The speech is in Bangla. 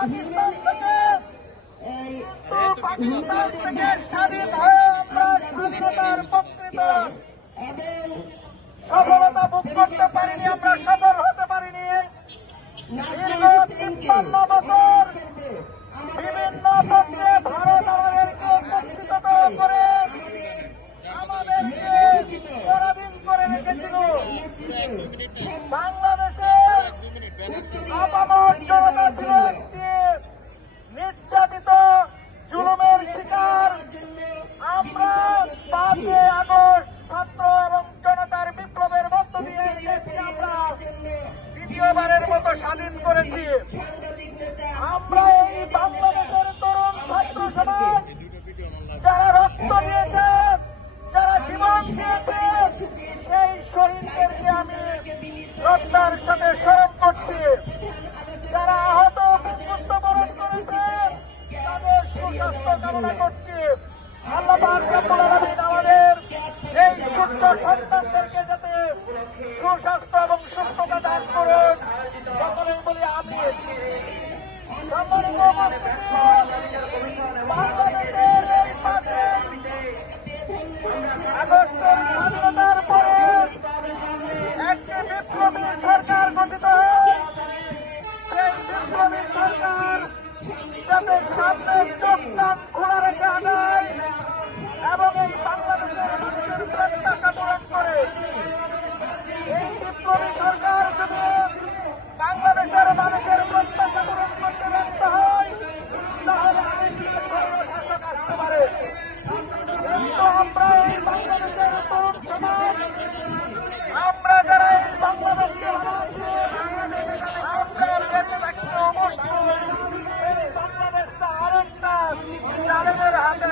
পাকিস্তান থেকে স্বাধীন হয়ে আমরা স্বাধীনতার প্রকৃত সফলতা ভোগ করতে পারিনি, আমরা সফল হতে পারিনি। দীর্ঘ 53 বছর বিভিন্ন পক্ষে ভারত আমাদেরকে উপস্থিত করে আমাদেরকে পরাধীন করে রেখেছিল। বাংলাদেশের আপামর জনতা ছিল একটি নির্যাতিত জুলুমের শিকার। আমরা 5 আগস্ট ছাত্র এবং জনতার বিপ্লবের মধ্য দিয়ে আমরা দ্বিতীয়বারের মতো স্বাধীন করেছি। আমরা এই বাংলাদেশের তরুণ ছাত্র সমাজ যারা রক্ত দিয়েছে, যারা জীবন দিয়েছে, সেই শহীদদেরকে আমি শ্রদ্ধার সাথে স্মরণ করছি। যারা আহত মৃত্যুবরণ করেছে তাদের সুস্বাস্থ্য কামনা করছি। আল্লাহ পাক রব্বুল আলামিন আমাদের এই ক্ষুদ্র সন্তানদেরকে যাতে সুস্বাস্থ্য এবং সুস্থতা দান করুন, সকলেই বলি আমিন। সম্মানিত উপস্থিতি, বাংলাদেশের এই 5 আগস্টের স্বাধীনতার পরে একটি বিপ্লবী সরকার গঠিত হয়। সেই বিপ্লবী সরকার যাতে সামনে চোখ কান খোলা রেখে আগায় এবং এই বাংলাদেশের মানুষের প্রত্যাশা পূরণ করে। এই বিপ্লবী সরকার যদি বাংলাদেশের মানুষের প্রত্যাশা পূরণ করতে ব্যর্থ হয় তাহলে শাসক আসতে পারে। কিন্তু আমরা এই বাংলাদেশের তরুণ সমাজ, আমরা যারা এই বাংলাদেশকে ভালোবাসি, আমরা বেঁচে থাকতে অবশ্যই এই বাংলাদেশটা আরেকটা জালেমের হাতে